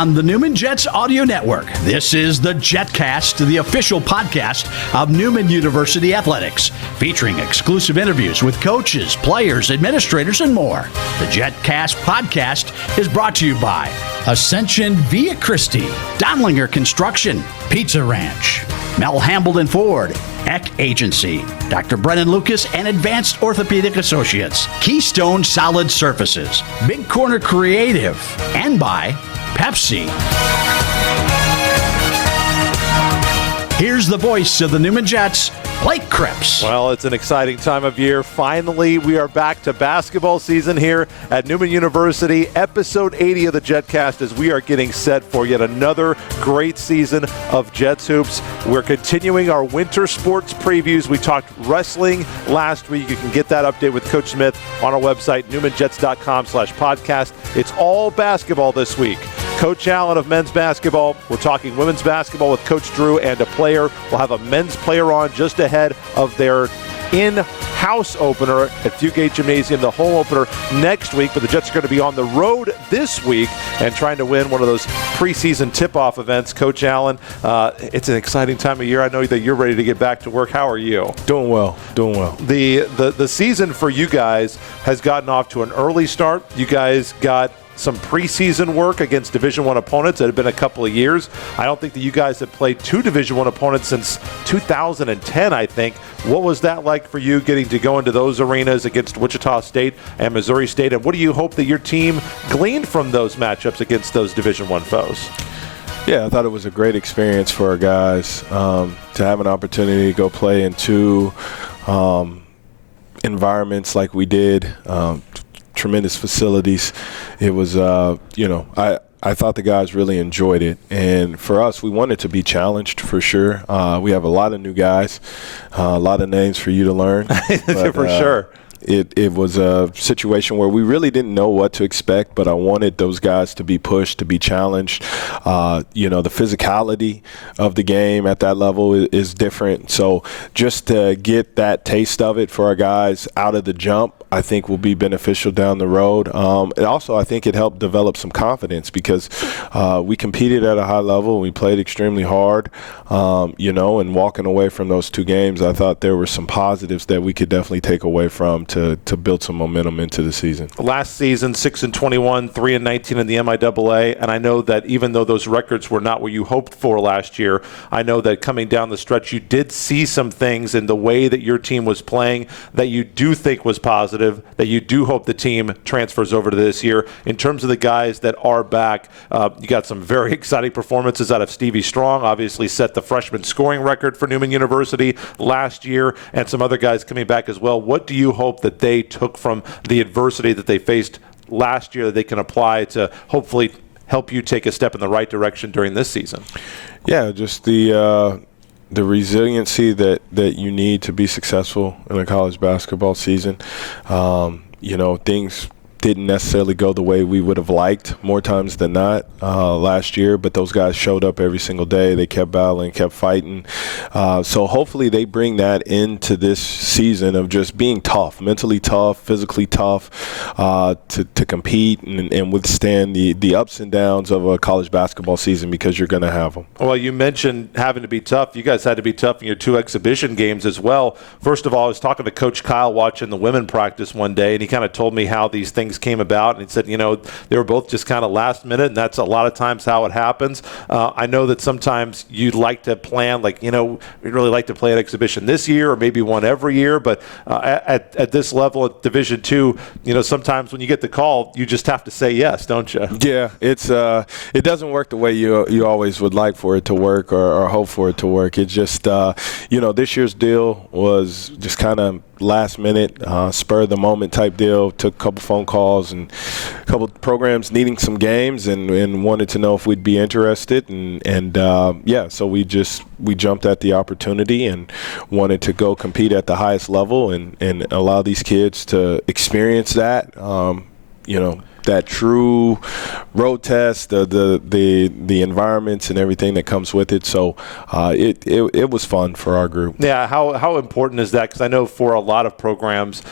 on the Newman Jets Audio Network. This is the Jetcast, the official podcast of Newman University Athletics, featuring exclusive interviews with coaches, players, administrators, and more. The Jetcast podcast is brought to you by Ascension Via Christi, Donlinger Construction, Pizza Ranch, Mel Hambledon Ford, Eck Agency, Dr. Brennan Lucas and Advanced Orthopedic Associates, Keystone Solid Surfaces, Big Corner Creative, and by Pepsi. Here's the voice of the Newman Jets, Blake Cripps. Well, it's an exciting time of year. Finally, we are back to basketball season here at Newman University. Episode 80 of the Jetcast as we are getting set for yet another great season of Jets hoops. We're continuing our winter sports previews. We talked wrestling last week. You can get that update with Coach Smith on our website, newmanjets.com/podcast. It's all basketball this week. Coach Allen of men's basketball. We're talking women's basketball with Coach Drew and a player. We'll have a men's player on just ahead of their in-house opener at Fugate Gymnasium, the home opener next week. But the Jets are going to be on the road this week and trying to win one of those preseason tip-off events. Coach Allen, it's an exciting time of year. I know that you're ready to get back to work. How are you? Doing well. The season for you guys has gotten off to an early start. You guys got some preseason work against Division I opponents. It had been a couple of years. I don't think that you guys have played two Division I opponents since 2010, I think. What was that like for you getting to go into those arenas against Wichita State and Missouri State? And what do you hope that your team gleaned from those matchups against those Division I foes? Yeah, I thought it was a great experience for our guys to have an opportunity to go play in two environments like we did. Tremendous facilities. It was, I thought the guys really enjoyed it. And for us, we wanted to be challenged for sure. We have a lot of new guys, a lot of names for you to learn. But, for sure. It was a situation where we really didn't know what to expect, but I wanted those guys to be pushed, to be challenged. The physicality of the game at that level is different. So just to get that taste of it for our guys out of the jump, I think will be beneficial down the road. And also, I think it helped develop some confidence because we competed at a high level. We played extremely hard, and walking away from those two games, I thought there were some positives that we could definitely take away from to build some momentum into the season. Last season, 6-21, 3-19 in the MIAA, and I know that even though those records were not what you hoped for last year, I know that coming down the stretch, you did see some things in the way that your team was playing that you do think was positive, that you do hope the team transfers over to this year. In terms of the guys that are back, you got some very exciting performances out of Stevie Strong, obviously set the freshman scoring record for Newman University last year, and some other guys coming back as well. What do you hope that they took from the adversity that they faced last year that they can apply to hopefully help you take a step in the right direction during this season? Yeah, just the resiliency that you need to be successful in a college basketball season. Things didn't necessarily go the way we would have liked more times than not last year, but those guys showed up every single day. They kept battling, kept fighting. So hopefully they bring that into this season of just being tough, mentally tough, physically tough, to compete and withstand the ups and downs of a college basketball season because you're going to have them. Well, you mentioned having to be tough. You guys had to be tough in your two exhibition games as well. First of all, I was talking to Coach Kyle watching the women practice one day, and he kind of told me how these things came about, and he said, they were both just kind of last minute, and that's a lot of times how it happens. I know that sometimes you'd like to plan, we'd really like to play an exhibition this year or maybe one every year, but at this level at Division II, sometimes when you get the call, you just have to say yes, don't you? Yeah, it doesn't work the way you always would like for it to work or hope for it to work. It just, this year's deal was just kind of last minute, spur of the moment type deal. Took a couple phone calls and a couple programs needing some games and wanted to know if we'd be interested. So we jumped at the opportunity and wanted to go compete at the highest level and allow these kids to experience that. that true road test, the environments and everything that comes with it. So it was fun for our group. Yeah, how important is that? Because I know for a lot of programs,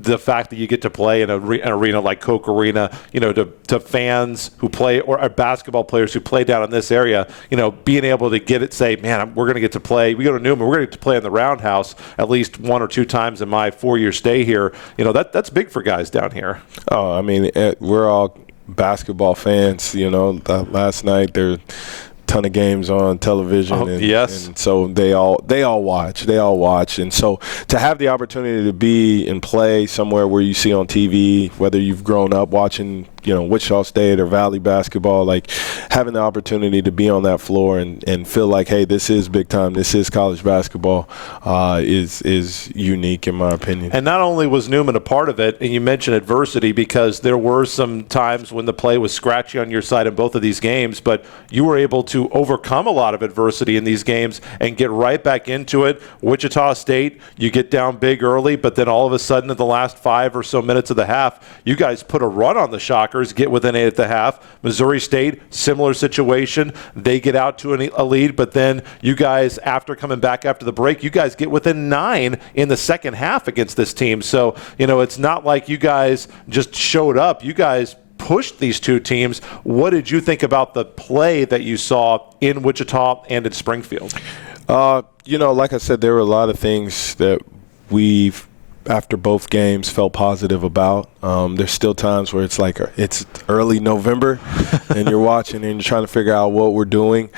the fact that you get to play in an arena like Coke Arena, to fans who play or basketball players who play down in this area, being able to get it, say, man, we're going to get to play. We go to Newman, we're going to get to play in the Roundhouse at least 1 or 2 times in my 4-year stay here. That's big for guys down here. Oh, I mean, we're all basketball fans. Last night there. Ton of games on television, and so they all watch, and so to have the opportunity to be and play somewhere where you see on TV, whether you've grown up watching Wichita State or Valley basketball, like having the opportunity to be on that floor and feel like, hey, this is big time, this is college basketball, is unique in my opinion. And not only was Newman a part of it, and you mentioned adversity, because there were some times when the play was scratchy on your side in both of these games, but you were able to overcome a lot of adversity in these games and get right back into it. Wichita State, you get down big early, but then all of a sudden in the last 5 or so minutes of the half, you guys put a run on the Shockers, get within 8 at the half. Missouri State, similar situation. They get out to a lead, but then you guys, after coming back after the break, you guys get within 9 in the second half against this team. So, it's not like you guys just showed up. You guys pushed these two teams. What did you think about the play that you saw in Wichita and in Springfield? Like I said, there were a lot of things that we've, after both games, felt positive about. There's still times where it's like it's early November and you're watching and you're trying to figure out what we're doing.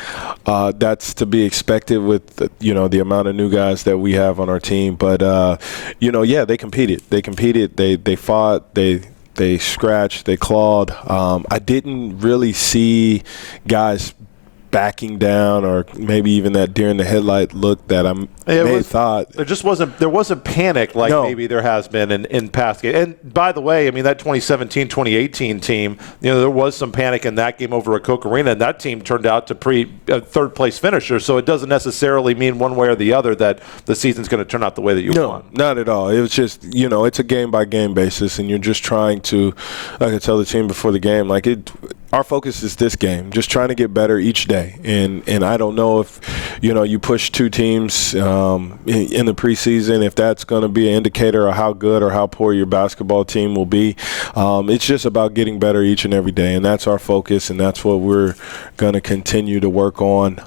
That's to be expected with the amount of new guys that we have on our team. But they competed. They fought. They scratched. They clawed. I didn't really see guys backing down, or maybe even that deer in the headlight look that thought. There wasn't panic like maybe there has been in past games. And by the way, I mean, that 2017-2018 team, there was some panic in that game over at Coke Arena, and that team turned out to third place finisher. So it doesn't necessarily mean one way or the other that the season's going to turn out the way that you want. No, not at all. It was just, it's a game by game basis, and you're just trying to, like I tell the team before the game, our focus is this game, just trying to get better each day. And I don't know if, you push 2 teams in the preseason, if that's going to be an indicator of how good or how poor your basketball team will be. It's just about getting better each and every day, and that's our focus, and that's what we're going to continue to work on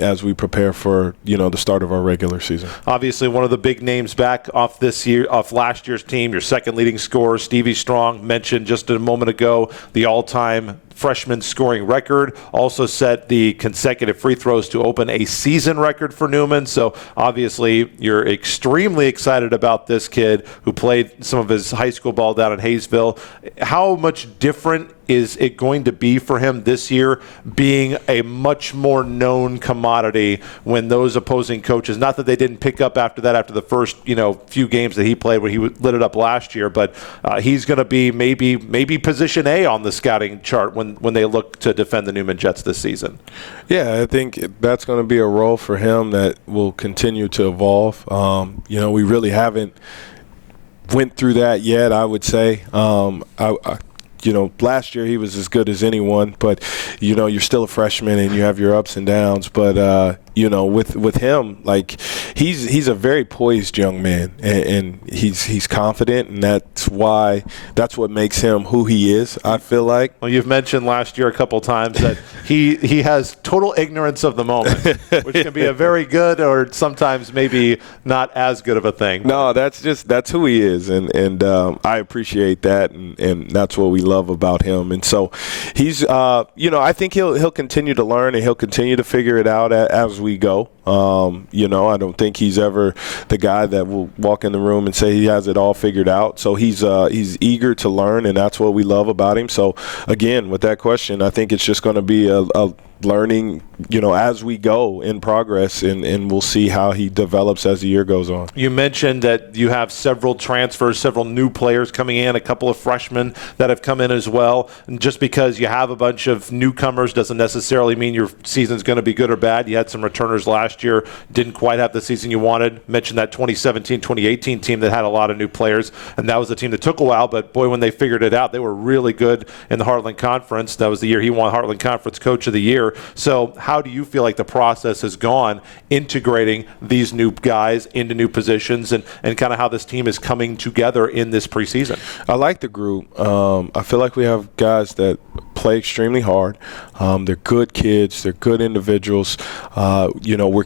as we prepare for, the start of our regular season. Obviously, one of the big names back off last year's team, your second leading scorer, Stevie Strong, mentioned just a moment ago the all-time freshman scoring record, also set the consecutive free throws to open a season record for Newman. So obviously you're extremely excited about this kid who played some of his high school ball down in Hayesville. How much different is it going to be for him this year, being a much more known commodity when those opposing coaches, not that they didn't pick up after the first few games that he played when he lit it up last year, but he's going to be maybe position A on the scouting chart when they look to defend the Newman Jets this season. Yeah, I think that's going to be a role for him that will continue to evolve. We really haven't went through that yet, I would say. Last year he was as good as anyone, but, you're still a freshman and you have your ups and downs. But, with him, he's a very poised young man, and he's confident, and that's what makes him who he is, I feel like. Well, you've mentioned last year a couple times that he has total ignorance of the moment, which can be a very good or sometimes maybe not as good of a thing. No, that's who he is, and I appreciate that, and that's what we love about him. And so he's, I think he'll continue to learn, and he'll continue to figure it out as we go. I don't think he's ever the guy that will walk in the room and say he has it all figured out. So he's eager to learn, and that's what we love about him. So again, with that question, I think it's just going to be a learning, as we go in progress, and we'll see how he develops as the year goes on. You mentioned that you have several transfers, several new players coming in, a couple of freshmen that have come in as well. And just because you have a bunch of newcomers doesn't necessarily mean your season's going to be good or bad. You had some returners last last year didn't quite have the season you wanted. Mentioned that 2017-2018 team that had a lot of new players, and that was the team that took a while, but boy, when they figured it out, they were really good in the Heartland Conference. That was the year he won Heartland Conference Coach of the Year. So how do you feel like the process has gone integrating these new guys into new positions and kind of how this team is coming together in this preseason? I like the group. I feel like we have guys that play extremely hard. They're good kids. They're good individuals. We're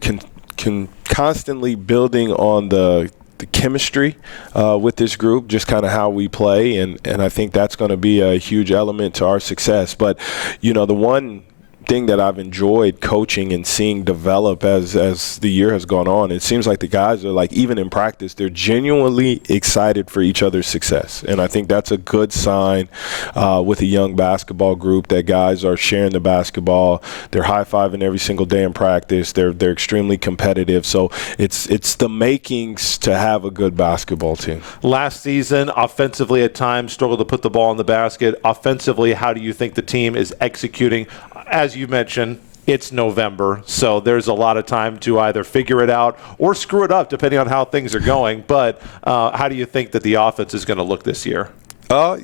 constantly building on the chemistry with this group, just kind of how we play, and I think that's going to be a huge element to our success. But, the one thing that I've enjoyed coaching and seeing develop as the year has gone on, it seems like the guys are, like, even in practice, they're genuinely excited for each other's success. And I think that's a good sign with a young basketball group, that guys are sharing the basketball. They're high-fiving every single day in practice. They're extremely competitive. So it's the makings to have a good basketball team. Last season, offensively at times, struggled to put the ball in the basket. Offensively, how do you think the team is executing? As you mentioned, it's November, so there's a lot of time to either figure it out or screw it up, depending on how things are going. But how do you think that the offense is going to look this year? Ask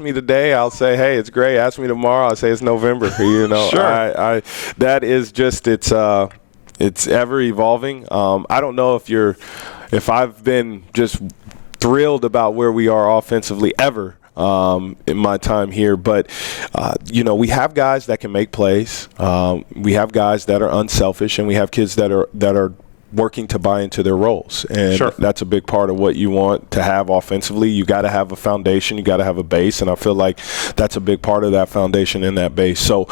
me today, I'll say, hey, it's great. Ask me tomorrow, I'll say it's November. Sure. That is just, it's ever evolving. I don't know if I've been just thrilled about where we are offensively ever in my time here, but we have guys that can make plays. We have guys that are unselfish, and we have kids that are working to buy into their roles, and Sure. That's a big part of what you want to have offensively. You got to have a foundation, you got to have a base, and I feel like that's a big part of that foundation and that base. So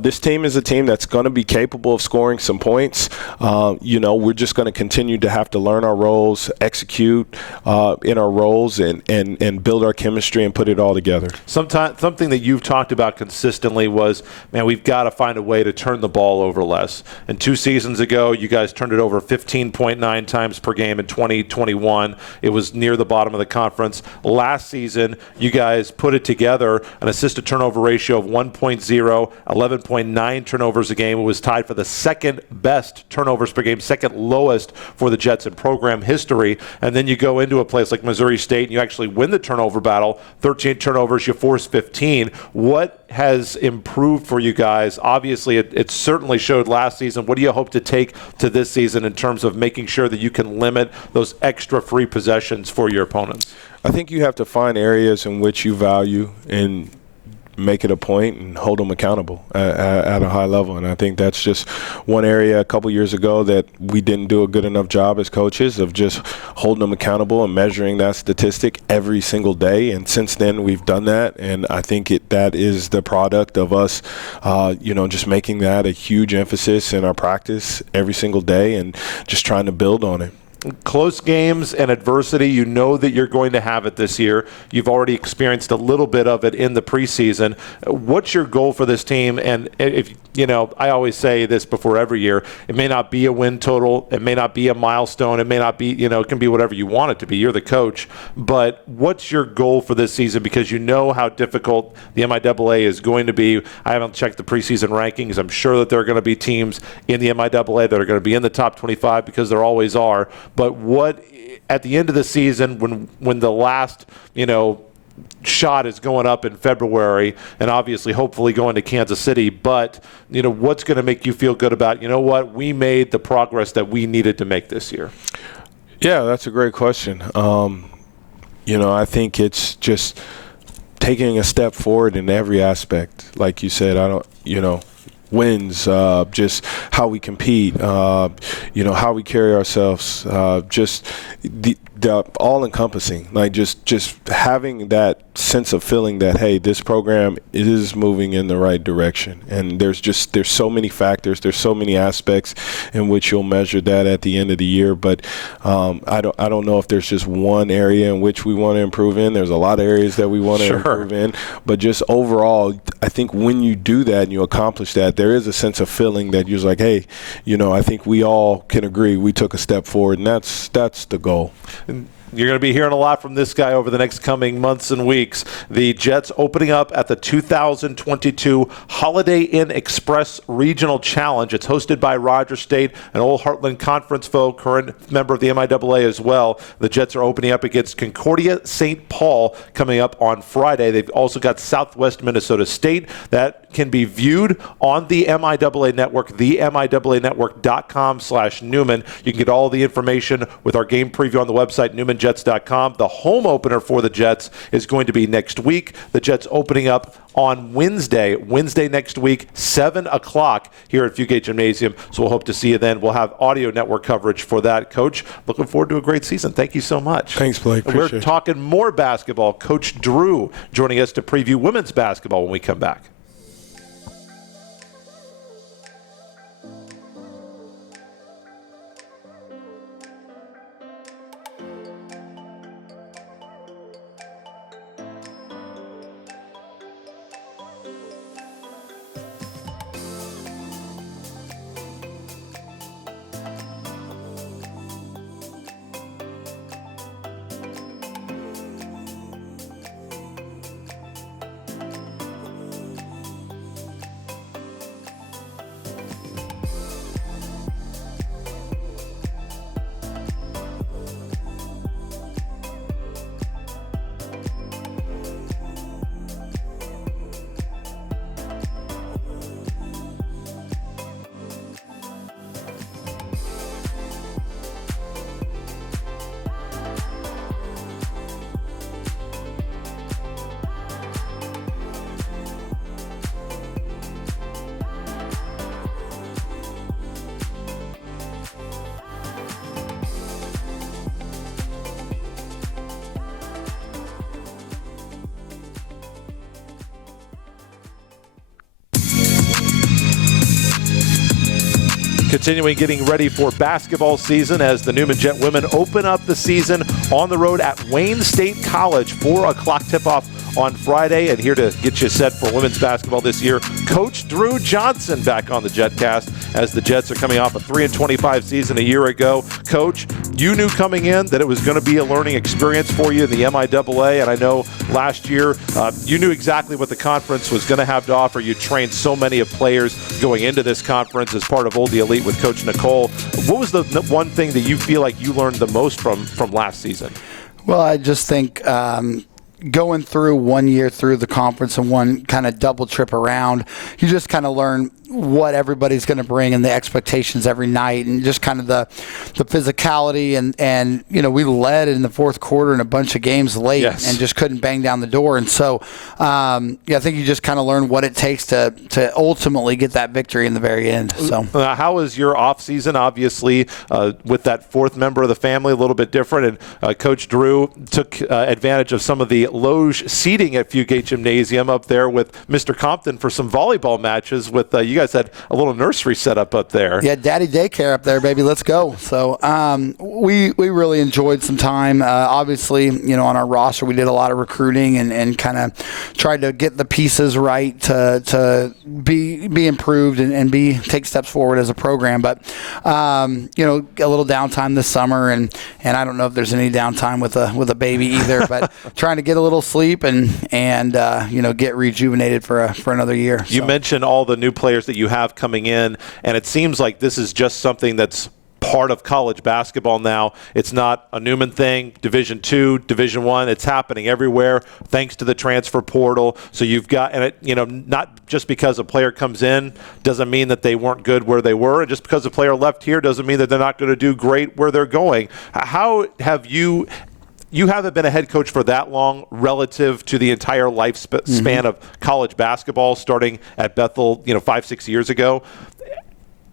this team is a team that's going to be capable of scoring some points. We're just going to continue to have to learn our roles, execute in our roles, and build our chemistry and put it all together. Something that you've talked about consistently was, man, we've got to find a way to turn the ball over less. And 2 seasons ago, you guys turned it over 15.9 times per game in 2021. It was near the bottom of the conference. Last season, you guys put it together, an assist-to-turnover ratio of 1.0, 11.9 turnovers a game. It was tied for the second best turnovers per game, second lowest for the Jets in program history. And then you go into a place like Missouri State, and you actually win the turnover battle. 13 turnovers, you force 15. What has improved for you guys? Obviously, it certainly showed last season. What do you hope to take to this season in terms of making sure that you can limit those extra free possessions for your opponents? I think you have to find areas in which you value and make it a point and hold them accountable at a high level. And I think that's just one area a couple years ago that we didn't do a good enough job as coaches of just holding them accountable and measuring that statistic every single day. And since then, we've done that. And I think that is the product of us, just making that a huge emphasis in our practice every single day and just trying to build on it. Close games and adversity, you know that you're going to have it this year. You've already experienced a little bit of it in the preseason. What's your goal for this team? And if I always say this before every year, it may not be a win total, it may not be a milestone, it may not be, it can be whatever you want it to be. You're the coach. But what's your goal for this season? Because you know how difficult the MIAA is going to be. I haven't checked the preseason rankings. I'm sure that there are going to be teams in the MIAA that are going to be in the top 25 because there always are. But what, at the end of the season, when the last, shot is going up in February, and obviously, hopefully going to Kansas City, but, what's going to make you feel good about, we made the progress that we needed to make this year? Yeah, that's a great question. I think it's just taking a step forward in every aspect. Like you said, wins, just how we compete, how we carry ourselves, just the all-encompassing, like just having that sense of feeling that, hey, this program is moving in the right direction. And there's so many factors, there's so many aspects in which you'll measure that at the end of the year. But I don't know if there's just one area in which we want to improve in. There's a lot of areas that we want to improve in. But just overall, I think when you do that and you accomplish that, there is a sense of feeling that you're like, hey, I think we all can agree we took a step forward, and that's the goal. You're going to be hearing a lot from this guy over the next coming months and weeks. The Jets opening up at the 2022 Holiday Inn Express Regional Challenge. It's hosted by Rogers State, an old Heartland Conference foe, current member of the MIAA as well. The Jets are opening up against Concordia St. Paul coming up on Friday. They've also got Southwest Minnesota State. That can be viewed on the MIAA Network, the MIAAnetwork.com/Newman. You can get all the information with our game preview on the website, NewmanJets.com. The home opener for the Jets is going to be next week. The Jets opening up on Wednesday next week, 7 o'clock here at Fugate Gymnasium. So we'll hope to see you then. We'll have audio network coverage for that. Coach, looking forward to a great season. Thank you so much. Thanks, Blake. We're talking more basketball. Coach Drew joining us to preview women's basketball when we come back. Continuing getting ready for basketball season as the Newman Jet women open up the season on the road at Wayne State College. 4 o'clock tip-off on Friday. And here to get you set for women's basketball this year, Coach Drew Johnson back on the Jetcast as the Jets are coming off a 3-25 season a year ago. Coach, you knew coming in that it was going to be a learning experience for you in the MIAA, and I know last year you knew exactly what the conference was going to have to offer. You trained so many of players going into this conference as part of Oldie Elite with Coach Nicole. What was the one thing that you feel like you learned the most from last season? Well, I just think going through 1 year through the conference and one kind of double trip around, you just kind of learn what everybody's going to bring and the expectations every night, and just kind of the physicality and you know, we led in the fourth quarter in a bunch of games late. Yes. And just couldn't bang down the door. And so I think you just kind of learn what it takes to ultimately get that victory in the very end. So how was your off season? Obviously with that fourth member of the family, a little bit different, and Coach Drew took advantage of some of the loge seating at Fugate Gymnasium up there with Mr. Compton for some volleyball matches with you guys had a little nursery set up there. Yeah, daddy daycare up there, baby. Let's go. So we really enjoyed some time. Obviously, you know, on our roster, we did a lot of recruiting and kind of tried to get the pieces right to be improved and take steps forward as a program. But, you know, a little downtime this summer, and I don't know if there's any downtime with a baby either, but trying to get a little sleep and you know, get rejuvenated for another year. You mentioned all the new players that you have coming in, and it seems like this is just something that's part of college basketball now. It's not a Newman thing, Division II, Division I. It's happening everywhere thanks to the transfer portal. So you've got, and it, you know, not just because a player comes in doesn't mean that they weren't good where they were, and just because a player left here doesn't mean that they're not going to do great where they're going. How have you haven't been a head coach for that long relative to the entire lifespan of college basketball, starting at Bethel, you know, 5-6 years ago.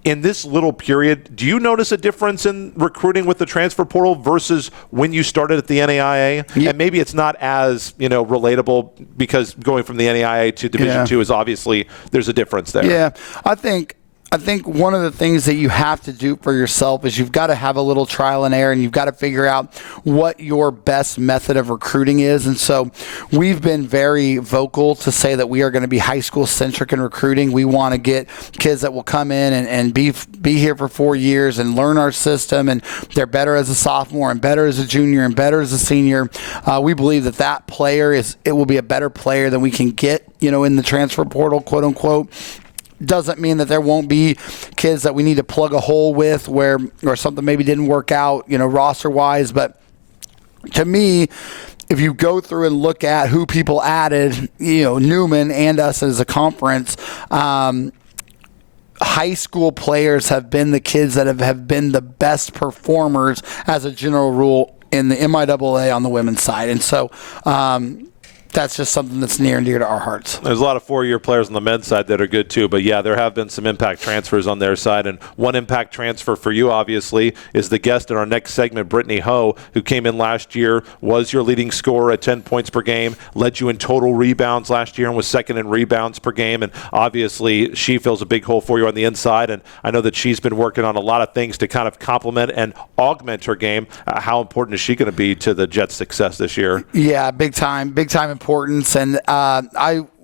In this little period, do you notice a difference in recruiting with the transfer portal versus when you started at the NAIA? Yeah. And maybe it's not as, you know, relatable because going from the NAIA to Division II is obviously, there's a difference there. Yeah, I think I think one of the things that you have to do for yourself is you've got to have a little trial and error, and you've got to figure out what your best method of recruiting is. And so we've been very vocal to say that we are going to be high school centric in recruiting. We want to get kids that will come in and be here for 4 years and learn our system, and they're better as a sophomore and better as a junior and better as a senior. We believe that player will be a better player than we can get, in the transfer portal, quote unquote. Doesn't mean that there won't be kids that we need to plug a hole with or something maybe didn't work out, roster wise. But to me, if you go through and look at who people added, Newman and us as a conference, high school players have been the kids that have been the best performers as a general rule in the MIAA on the women's side. And so, that's just something that's near and dear to our hearts. There's a lot of 4-year players on the men's side that are good too, but yeah, there have been some impact transfers on their side, and one impact transfer for you, obviously, is the guest in our next segment, Britney Ho, who came in last year, was your leading scorer at 10 points per game, led you in total rebounds last year, and was second in rebounds per game, and obviously she fills a big hole for you on the inside, and I know that she's been working on a lot of things to kind of complement and augment her game. How important is she going to be to the Jets' success this year? Yeah, big time importance. And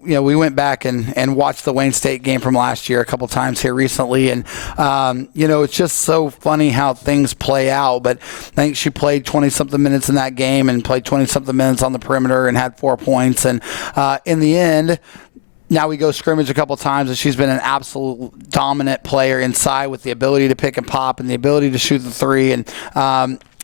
we went back and watched the Wayne State game from last year a couple times here recently, and it's just so funny how things play out. But I think she played 20-something minutes in that game and played 20-something minutes on the perimeter and had 4 points. And in the end, now we go scrimmage a couple times, and she's been an absolute dominant player inside with the ability to pick and pop and the ability to shoot the three. And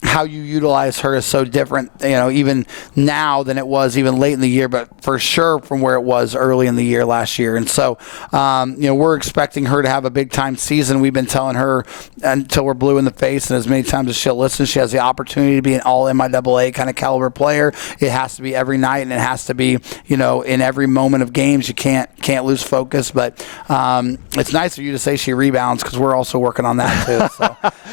how you utilize her is so different, even now than it was even late in the year, but for sure from where it was early in the year last year. And so, we're expecting her to have a big time season. We've been telling her until we're blue in the face, and as many times as she'll listen, she has the opportunity to be an all MIAA kind of caliber player. It has to be every night, and it has to be, in every moment of games. You can't lose focus. But it's nice of you to say she rebounds, because we're also working on that too.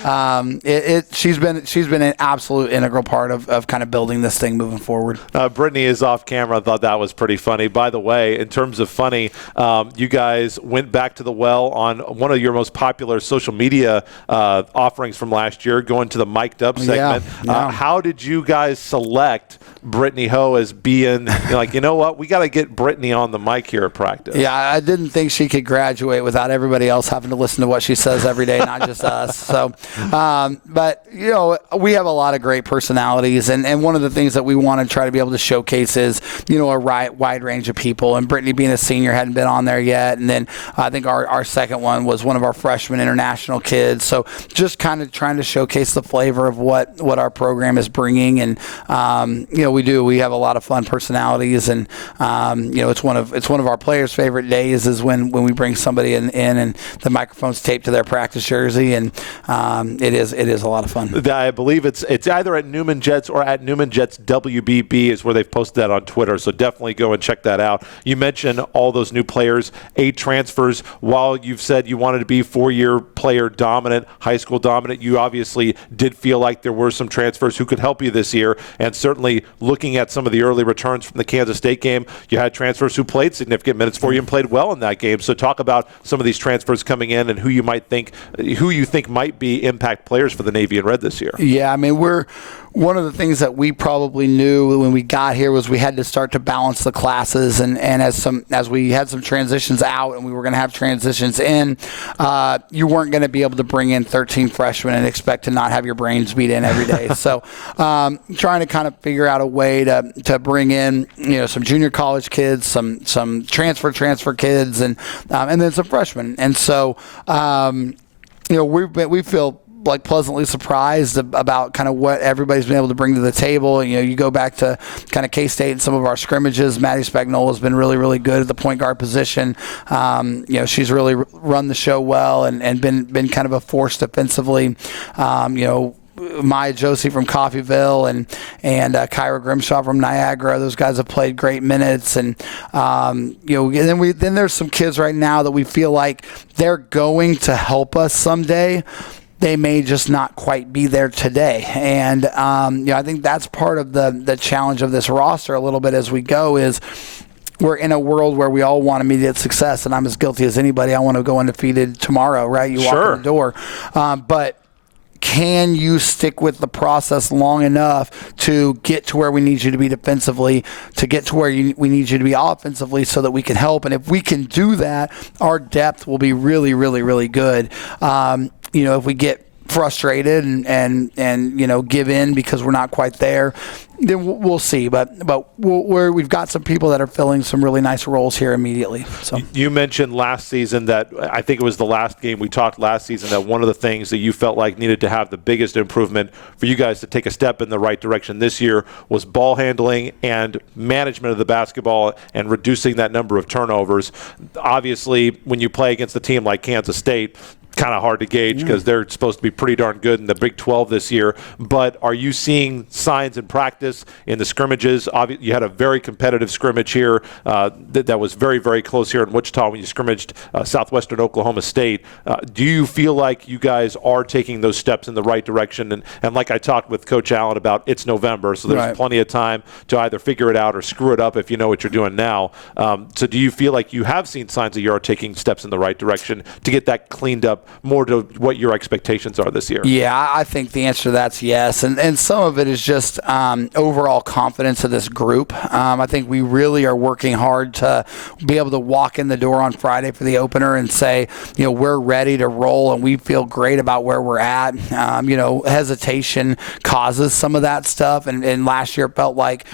So she's been an absolute integral part of kind of building this thing moving forward. Britney is off camera. I thought that was pretty funny. By the way, in terms of funny, you guys went back to the well on one of your most popular social media offerings from last year, going to the Mic'd Up segment. Yeah. How did you guys select Britney Ho as being like, what, we got to get Britney on the mic here at practice? Yeah, I didn't think she could graduate without everybody else having to listen to what she says every day, not just us. So, but, we have a lot of great personalities, and one of the things that we want to try to be able to showcase is, a wide range of people. And Britney, being a senior, hadn't been on there yet. And then I think our second one was one of our freshman international kids. So just kind of trying to showcase the flavor of what our program is bringing. And, we have a lot of fun personalities, and it's one of our players' favorite days is when we bring somebody in and the microphone's taped to their practice jersey, and it is a lot of fun. I believe it's either at Newman Jets or at Newman Jets WBB is where they've posted that on Twitter. So definitely go and check that out. You mentioned all those new players, 8 transfers. While you've said you wanted to be 4-year player dominant, high school dominant, you obviously did feel like there were some transfers who could help you this year. And certainly looking at some of the early returns from the Kansas State game, you had transfers who played significant minutes for you and played well in that game. So talk about some of these transfers coming in and who you think might be impact players for the Navy and Red this year. Yeah, I mean, one of the things that we probably knew when we got here was we had to start to balance the classes, and as we had some transitions out and we were going to have transitions in, you weren't going to be able to bring in 13 freshmen and expect to not have your brains beat in every day. So trying to kind of figure out a way to bring in some junior college kids, some transfer kids, and then some freshmen. And so we feel like pleasantly surprised about kind of what everybody's been able to bring to the table. You go back to kind of K-State and some of our scrimmages. Maddie Spagnuolo has been really, really good at the point guard position. She's really run the show well and been kind of a force defensively. Maya Josie from Coffeyville and Kyra Grimshaw from Niagara. Those guys have played great minutes, and then there's some kids right now that we feel like they're going to help us someday. They may just not quite be there today. And, I think that's part of the challenge of this roster a little bit as we go is we're in a world where we all want immediate success, and I'm as guilty as anybody. I want to go undefeated tomorrow, right? You walk in the door. But can you stick with the process long enough to get to where we need you to be defensively, to get to where we need you to be offensively so that we can help? And if we can do that, our depth will be really, really, really good. If we get frustrated and give in because we're not quite there, then we'll see. But we've got some people that are filling some really nice roles here immediately. So you mentioned last season that I think it was the last game we talked last season that one of the things that you felt like needed to have the biggest improvement for you guys to take a step in the right direction this year was ball handling and management of the basketball and reducing that number of turnovers. Obviously, when you play against a team like Kansas State, kind of hard to gauge because they're supposed to be pretty darn good in the Big 12 this year. But are you seeing signs in practice in the scrimmages? Obviously, you had a very competitive scrimmage here that was very, very close here in Wichita when you scrimmaged Southwestern Oklahoma State. Do you feel like you guys are taking those steps in the right direction? And like I talked with Coach Allen about, it's November, so there's plenty of time to either figure it out or screw it up if you know what you're doing now. So do you feel like you have seen signs that you are taking steps in the right direction to get that cleaned up more to what your expectations are this year? Yeah, I think the answer to that's yes. And some of it is just overall confidence of this group. I think we really are working hard to be able to walk in the door on Friday for the opener and say, we're ready to roll and we feel great about where we're at. Hesitation causes some of that stuff. And last year it felt like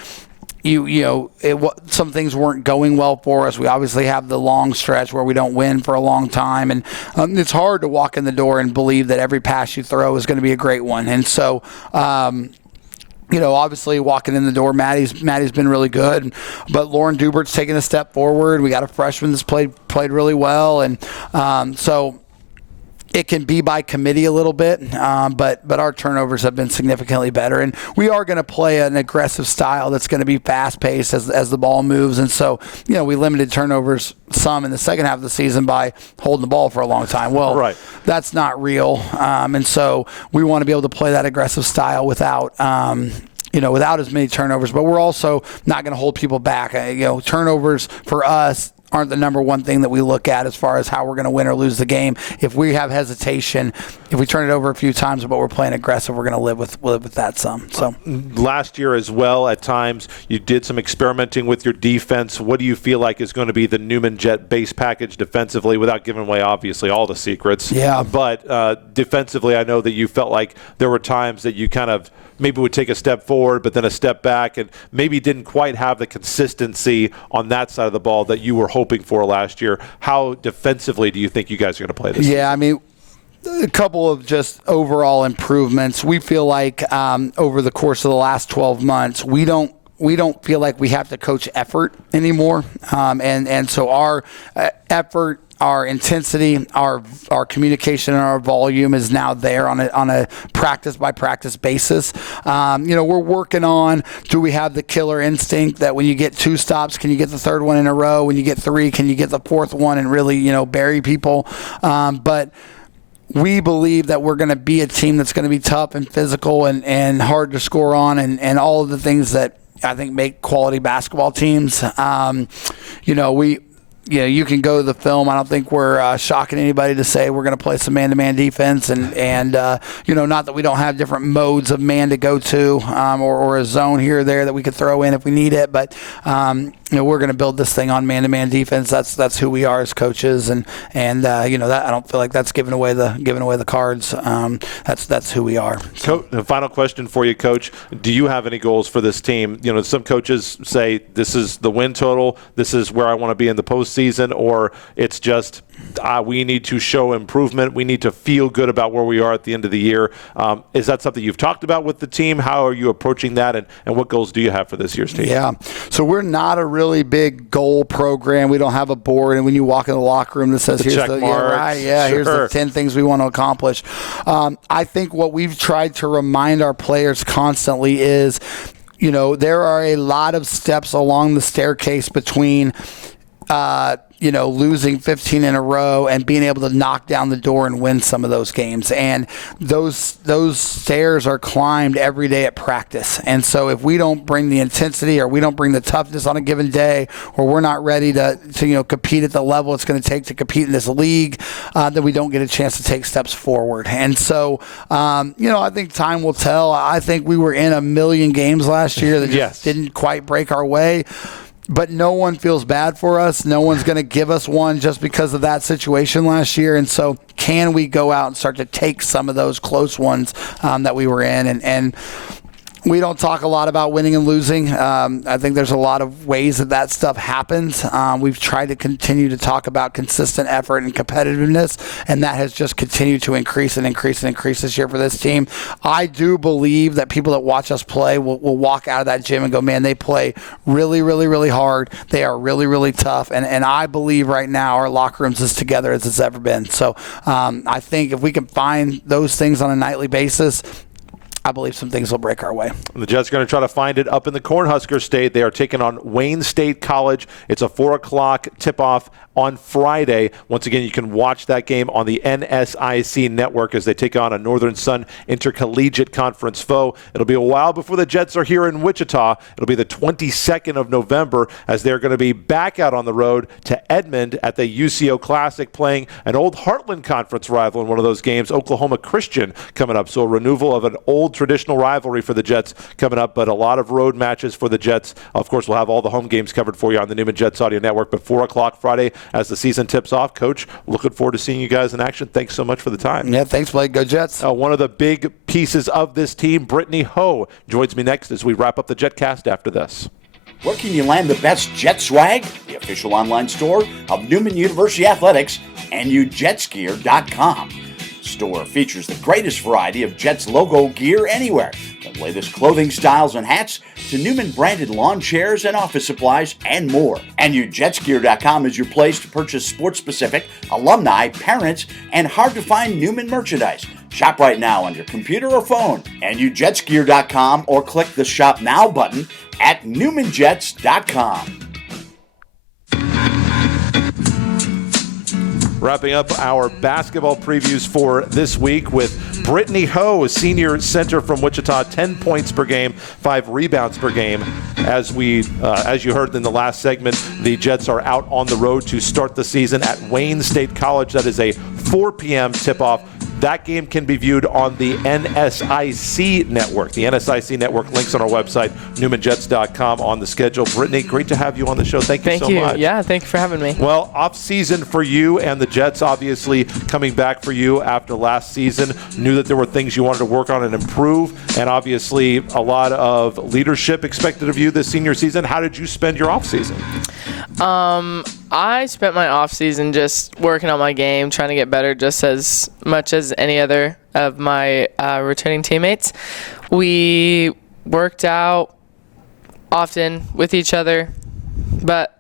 some things weren't going well for us. We obviously have the long stretch where we don't win for a long time, and it's hard to walk in the door and believe that every pass you throw is going to be a great one. And so, obviously walking in the door, Maddie's been really good, but Lauren Dubert's taken a step forward. We got a freshman that's played really well, and so it can be by committee a little bit, but our turnovers have been significantly better. And we are going to play an aggressive style that's going to be fast-paced as the ball moves. And so, we limited turnovers some in the second half of the season by holding the ball for a long time. Well, that's not real. And so we want to be able to play that aggressive style without without as many turnovers. But we're also not going to hold people back. Turnovers for us aren't the number one thing that we look at as far as how we're going to win or lose the game. If we have hesitation, if we turn it over a few times but we're playing aggressive, we're going to live with that some. So last year as well, at times you did some experimenting with your defense. What do you feel like is going to be the Newman Jet base package defensively, without giving away obviously all the secrets? Yeah. But defensively, I know that you felt like there were times that you kind of maybe would take a step forward but then a step back and maybe didn't quite have the consistency on that side of the ball that you were hoping for last year. How defensively do you think you guys are going to play this season? I mean, a couple of just overall improvements. We feel like over the course of the last 12 months, we don't feel like we have to coach effort anymore. And so our effort, our intensity, our communication, and our volume is now there on a practice by practice basis. We're working on, do we have the killer instinct that when you get 2 stops, can you get the third one in a row? When you get 3, can you get the 4th one and really, bury people? But we believe that we're going to be a team that's going to be tough and physical and hard to score on and all of the things that I think make quality basketball teams. You can go to the film. I don't think we're shocking anybody to say we're going to play some man-to-man defense, and not that we don't have different modes of man to go to or a zone here or there that we could throw in if we need it, but we're going to build this thing on man-to-man defense. That's who we are as coaches, and that I don't feel like that's giving away the cards. That's who we are. So. The final question for you, Coach: do you have any goals for this team? Some coaches say this is the win total. This is where I want to be in the postseason. Or it's just we need to show improvement. We need to feel good about where we are at the end of the year. Is that something you've talked about with the team? How are you approaching that, and what goals do you have for this year's team? Yeah, so we're not a really big goal program. We don't have a board, and when you walk in the locker room that says, here's the 10 things we want to accomplish. I think what we've tried to remind our players constantly is, there are a lot of steps along the staircase between losing 15 in a row and being able to knock down the door and win some of those games. And those stairs are climbed every day at practice. And so if we don't bring the intensity or we don't bring the toughness on a given day, or we're not ready to compete at the level it's going to take to compete in this league, then we don't get a chance to take steps forward. And so, I think time will tell. I think we were in a million games last year that just didn't quite break our way. But no one feels bad for us. No one's going to give us one just because of that situation last year. And so can we go out and start to take some of those close ones that we were in? And we don't talk a lot about winning and losing. I think there's a lot of ways that stuff happens. We've tried to continue to talk about consistent effort and competitiveness, and that has just continued to increase and increase and increase this year for this team. I do believe that people that watch us play will walk out of that gym and go, man, they play really, really, really hard. They are really, really tough. And I believe right now our locker room's as together as it's ever been. So I think if we can find those things on a nightly basis, I believe some things will break our way. The Jets are going to try to find it up in the Cornhusker State. They are taking on Wayne State College. It's a 4 o'clock tip-off on Friday. Once again, you can watch that game on the NSIC network as they take on a Northern Sun Intercollegiate Conference foe. It'll be a while before the Jets are here in Wichita. It'll be the 22nd of November as they're going to be back out on the road to Edmond at the UCO Classic, playing an old Heartland Conference rival in one of those games, Oklahoma Christian, coming up. So a renewal of an old traditional rivalry for the Jets coming up, but a lot of road matches for the Jets. Of course, we'll have all the home games covered for you on the Newman Jets Audio Network, but 4 o'clock Friday as the season tips off. Coach, looking forward to seeing you guys in action. Thanks so much for the time. Yeah, thanks, Blake. Go Jets. One of the big pieces of this team, Britney Ho, joins me next as we wrap up the Jetcast after this. Where can you land the best Jet swag? The official online store of Newman University Athletics, NUJetsgear.com. Store features the greatest variety of Jets logo gear anywhere, from latest clothing styles and hats to Newman branded lawn chairs and office supplies and more. NUJetsgear.com is your place to purchase sports specific, alumni, parents, and hard to find Newman merchandise. Shop right now on your computer or phone. NUJetsgear.com or click the Shop Now button at NewmanJets.com. Wrapping up our basketball previews for this week with Britney Ho, a senior center from Wichita, 10 points per game, 5 rebounds per game. As you heard in the last segment, the Jets are out on the road to start the season at Wayne State College. That is a 4 p.m. tip-off. That game can be viewed on the NSIC network. The NSIC network links on our website, NewmanJets.com, on the schedule. Brittany, great to have you on the show. Thank you so much. Yeah, thank you for having me. Well, off season for you, and the Jets obviously coming back for you after last season. Knew that there were things you wanted to work on and improve, and obviously a lot of leadership expected of you this senior season. How did you spend your off season? I spent my off season just working on my game, trying to get better just as much as any other of my returning teammates. We worked out often with each other, but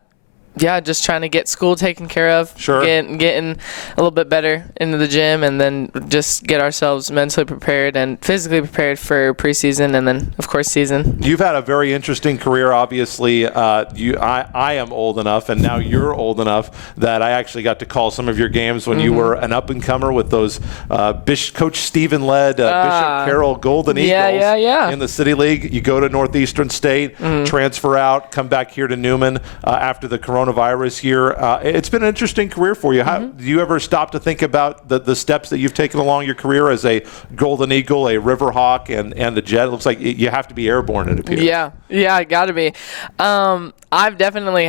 yeah, just trying to get school taken care of. Sure. Getting a little bit better into the gym, and then just get ourselves mentally prepared and physically prepared for preseason, and then of course season. You've had a very interesting career. Obviously, I am old enough, and now you're old enough that I actually got to call some of your games when you were an up and comer with those Coach Stephen led Bishop Carroll Golden Eagles in the City League. You go to Northeastern State, transfer out, come back here to Newman after the coronavirus year. It's been an interesting career for you. How, do you ever stop to think about the steps that you've taken along your career as a Golden Eagle, a Riverhawk, and a Jet? It looks like you have to be airborne, it appears. Yeah, got to be. I've definitely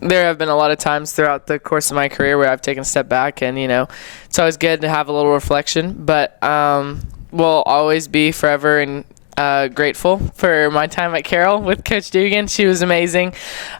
there have been a lot of times throughout the course of my career where I've taken a step back, and it's always good to have a little reflection, but we'll always be forever and grateful for my time at Carroll with Coach Dugan. She was amazing.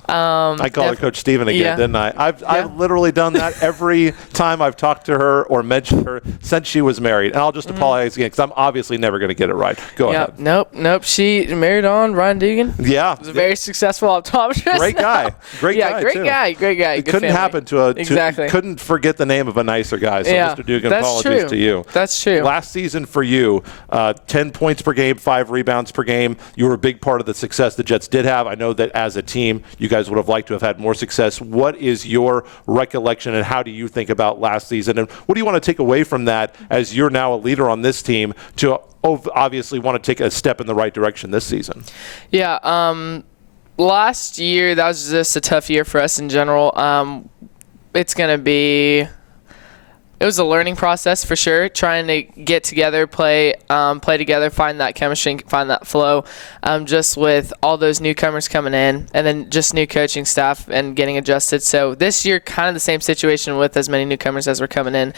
I called her Coach Stephen again, didn't I? I've literally done that every time I've talked to her or mentioned her since she was married. And I'll just apologize again because I'm obviously never going to get it right. Go ahead. Nope. She married on Ryan Dugan. Yeah. Was a very successful optometrist. Great guy. Great guy. It couldn't happen to exactly. Couldn't forget the name of a nicer guy. So Mr. Dugan, apologies to you. That's true. Last season for you, 10 points per game, 5 5 rebounds per game. You were a big part of the success the Jets did have. I know that as a team, you guys would have liked to have had more success. What is your recollection, and how do you think about last season? And what do you want to take away from that as you're now a leader on this team to obviously want to take a step in the right direction this season? Yeah, last year, that was just a tough year for us in general. It was a learning process for sure, trying to get together, play together, find that chemistry, find that flow, just with all those newcomers coming in, and then just new coaching staff and getting adjusted. So this year, kind of the same situation with as many newcomers as were coming in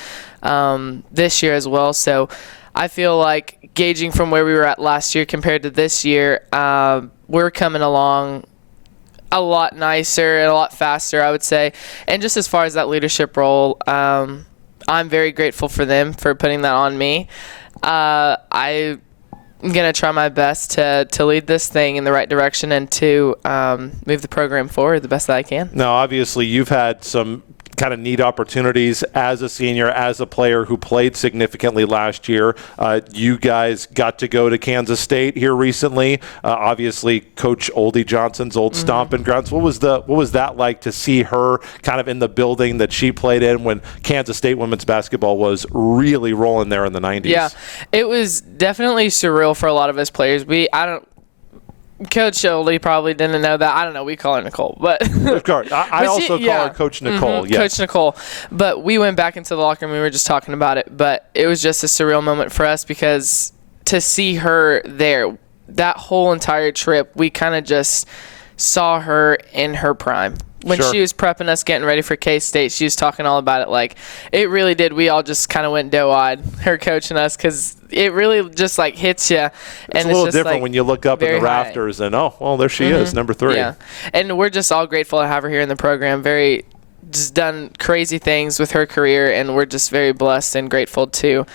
this year as well. So I feel like gauging from where we were at last year compared to this year, we're coming along a lot nicer and a lot faster, I would say. And just as far as that leadership role, I'm very grateful for them for putting that on me. I'm going to try my best to lead this thing in the right direction and to move the program forward the best that I can. Now, obviously, you've had some kind of neat opportunities as a senior, as a player who played significantly last year. You guys got to go to Kansas State here recently. Obviously, Coach Oldie Johnson's old stomping grounds. What was that like to see her kind of in the building that she played in when Kansas State women's basketball was really rolling there in the 90s? Yeah, it was definitely surreal for a lot of us players. Coach Oldie probably didn't know that. I don't know. We call her Nicole, but of course, I also call her Coach Nicole. Yes. Coach Nicole. But we went back into the locker room. We were just talking about it, but it was just a surreal moment for us because to see her there, that whole entire trip, we kind of just saw her in her prime. When she was prepping us, getting ready for K-State, she was talking all about it. Like, it really did. We all just kind of went doe-eyed, her coaching us, because it really just, like, hits you. It's a little different when you look up in the rafters and, oh, well, there she is, number 3. Yeah, and we're just all grateful to have her here in the program. Just done crazy things with her career, and we're just very blessed and grateful to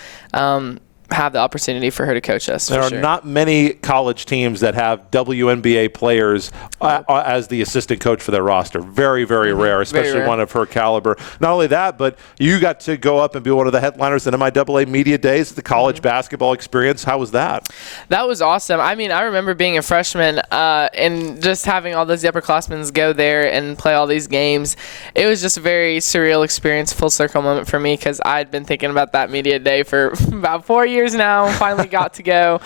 have the opportunity for her to coach us. There are not many college teams that have WNBA players as the assistant coach for their roster. Very, very rare, especially one of her caliber. Not only that, but you got to go up and be one of the headliners at MIAA Media Days, the college basketball experience. How was that? That was awesome. I mean, I remember being a freshman and just having all those upperclassmen go there and play all these games. It was just a very surreal experience, full circle moment for me, because I'd been thinking about that media day for about 4 years now. Finally got to go.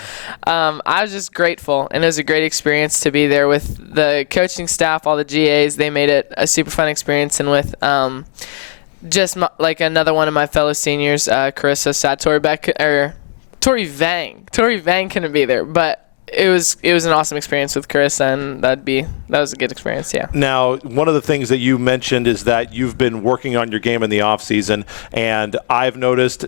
I was just grateful, and it was a great experience to be there with the coaching staff, all the GAs. They made it a super fun experience, and with like another one of my fellow seniors, Carissa Tori Vang couldn't be there, but it was an awesome experience with Chris, and that was a good experience. Yeah. Now, one of the things that you mentioned is that you've been working on your game in the off season, and I've noticed,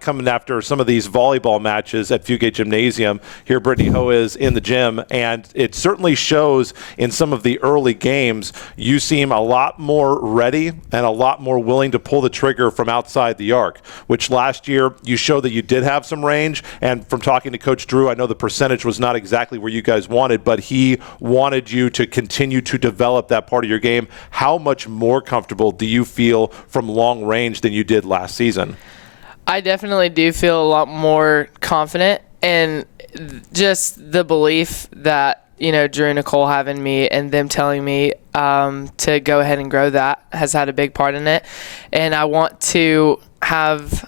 coming after some of these volleyball matches at Fugate Gymnasium, here Britney Ho is in the gym, and it certainly shows in some of the early games. You seem a lot more ready and a lot more willing to pull the trigger from outside the arc, which last year you showed that you did have some range. And from talking to Coach Drew, I know the percentage was not exactly where you guys wanted, but he wanted you to continue to develop that part of your game. How much more comfortable do you feel from long range than you did last season? I definitely do feel a lot more confident, and just the belief that, Drew and Nicole having me and them telling me to go ahead and grow that has had a big part in it. And I want to have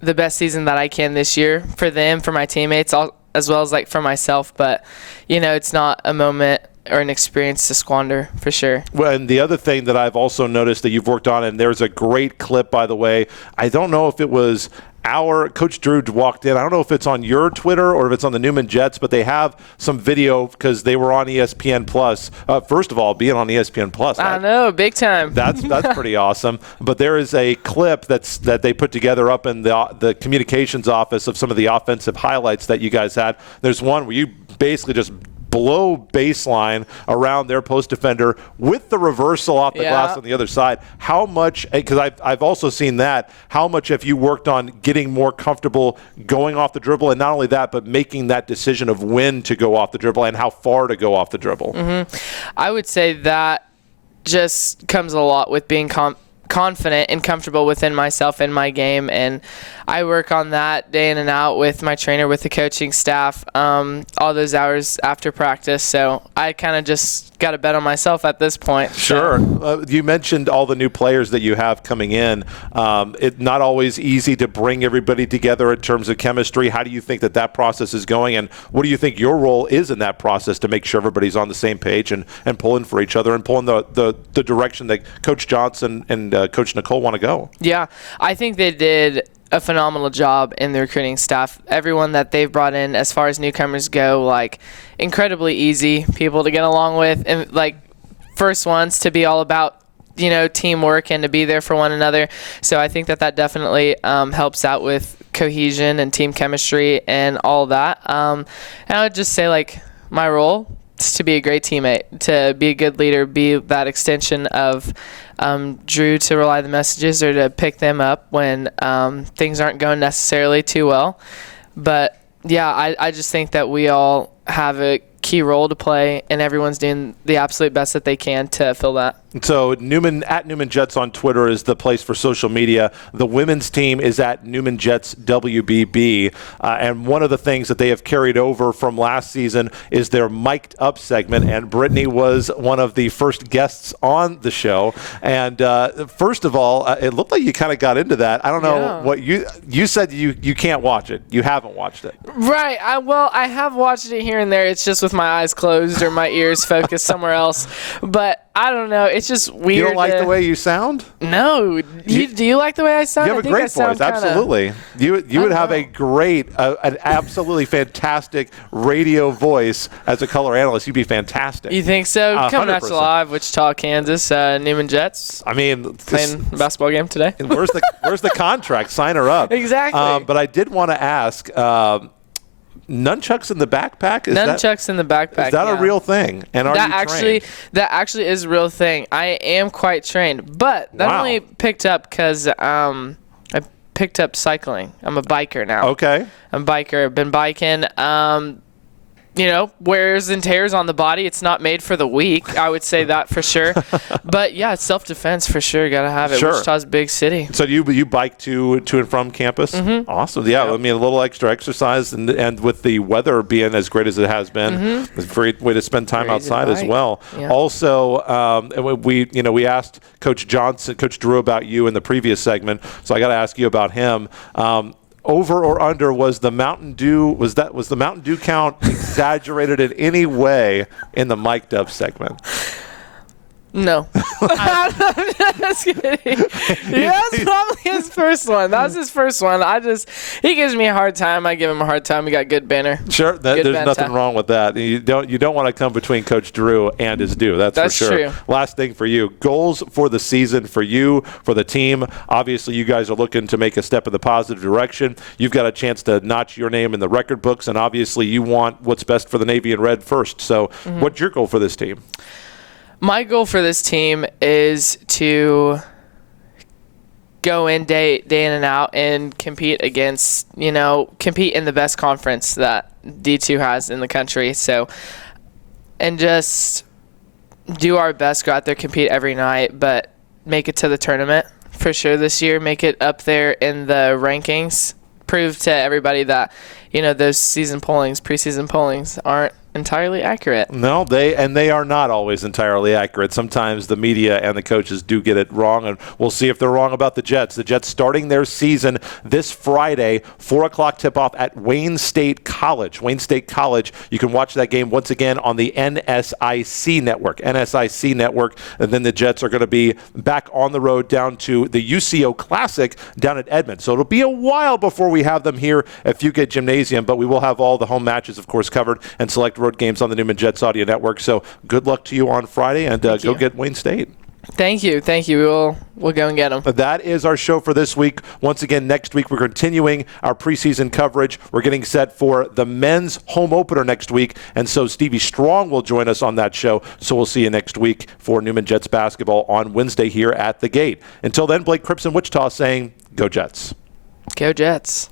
the best season that I can this year for them, for my teammates, as well as like for myself. But, it's not a moment or an experience to squander, for sure. Well, and the other thing that I've also noticed that you've worked on, and there's a great clip, by the way, I don't know if it was our Coach Drew walked in. I don't know if it's on your Twitter or if it's on the Newman Jets, but they have some video because they were on ESPN Plus. First of all, being on ESPN Plus, I know, big time. That's pretty awesome. But there is a clip that they put together up in the communications office of some of the offensive highlights that you guys had. There's one where you basically just blow baseline around their post defender with the reversal off the glass on the other side. How much, because I've also seen that, how much have you worked on getting more comfortable going off the dribble, and not only that, but making that decision of when to go off the dribble and how far to go off the dribble? I would say that just comes a lot with being confident and comfortable within myself and my game, and I work on that day in and out with my trainer, with the coaching staff, all those hours after practice. So I kind of just got to bet on myself at this point. Sure. You mentioned all the new players that you have coming in. It's not always easy to bring everybody together in terms of chemistry. How do you think that process is going, and what do you think your role is in that process to make sure everybody's on the same page and pulling for each other and pulling the direction that Coach Johnson and Coach Nicole want to go? Yeah, I think they did a phenomenal job in the recruiting staff. Everyone that they've brought in, as far as newcomers go, like, incredibly easy people to get along with, and like first ones to be all about, you know, teamwork and to be there for one another. So I think that definitely helps out with cohesion and team chemistry and all that. And I would just say, like, my role is to be a great teammate, to be a good leader, be that extension of Drew, to relay the messages or to pick them up when things aren't going necessarily too well. But yeah, I just think that we all have a key role to play, and everyone's doing the absolute best that they can to fill that. So Newman Jets on Twitter is the place for social media. The women's team is at Newman Jets WBB. And one of the things that they have carried over from last season is their mic'd up segment. And Britney was one of the first guests on the show. And first of all, it looked like you kind of got into that. I don't know what you said. You can't watch it. You haven't watched it. Right. I have watched it here and there. It's just with my eyes closed or my ears focused somewhere else. But I don't know. It's just weird. You don't like the way you sound? No. Do you like the way I sound? You have a great voice. Absolutely. You would have a great, an absolutely fantastic radio voice as a color analyst. You'd be fantastic. You think so? Coming at you live, Wichita, Kansas, Newman Jets. I mean, playing a basketball game today. Where's the contract? Sign her up. Exactly. But I did want to ask. Nunchucks in the backpack? Nunchucks in the backpack. Is that a real thing? And are you trained? That actually is a real thing. I am quite trained, but that only picked up because I picked up cycling. I'm a biker now. Okay. I'm a biker. I've been biking. You know, wears and tears on the body. It's not made for the weak. I would say that for sure. But yeah, it's self-defense for sure. Got to have it. Sure. Wichita's a big city. So you bike to and from campus? Mm-hmm. Awesome. Yeah, I mean, a little extra exercise, and with the weather being as great as it has been, it's a great way to spend time outside as well. Yeah. Also, we asked Coach Drew about you in the previous segment, so I got to ask you about him. Over or under, was the Mountain Dew count exaggerated in any way in the mic'd up segment? No. I'm just kidding. That was probably his first one. That was his first one. He gives me a hard time. I give him a hard time. We got good banter. Sure. There's nothing wrong with that. You don't want to come between Coach Drew and his due. That's for sure. True. Last thing for you. Goals for the season for you, for the team. Obviously, you guys are looking to make a step in the positive direction. You've got a chance to notch your name in the record books, and obviously you want what's best for the Navy and Red first. So what's your goal for this team? My goal for this team is to go in day in and out and compete in the best conference that D2 has in the country. So, and just do our best, go out there, compete every night, but make it to the tournament for sure this year, make it up there in the rankings, prove to everybody that, those preseason pollings aren't entirely accurate. No, they are not always entirely accurate. Sometimes the media and the coaches do get it wrong, and we'll see if they're wrong about the Jets. The Jets starting their season this Friday, 4 o'clock tip-off at Wayne State College. Wayne State College, you can watch that game once again on the NSIC network. And then the Jets are going to be back on the road down to the UCO Classic down at Edmond. So it'll be a while before we have them here at Fugate Gymnasium, but we will have all the home matches, of course, covered, and select road games on the Newman Jets Audio Network. So good luck to you on Friday, and go get Wayne State. Thank you. We'll go and get them. That is our show for this week. Once again, next week we're continuing our preseason coverage. We're getting set for the men's home opener next week, and so Stevie Strong will join us on that show. So we'll see you next week for Newman Jets basketball on Wednesday here at the Gate. Until then, Blake Cripps in Wichita saying, go Jets. Go Jets.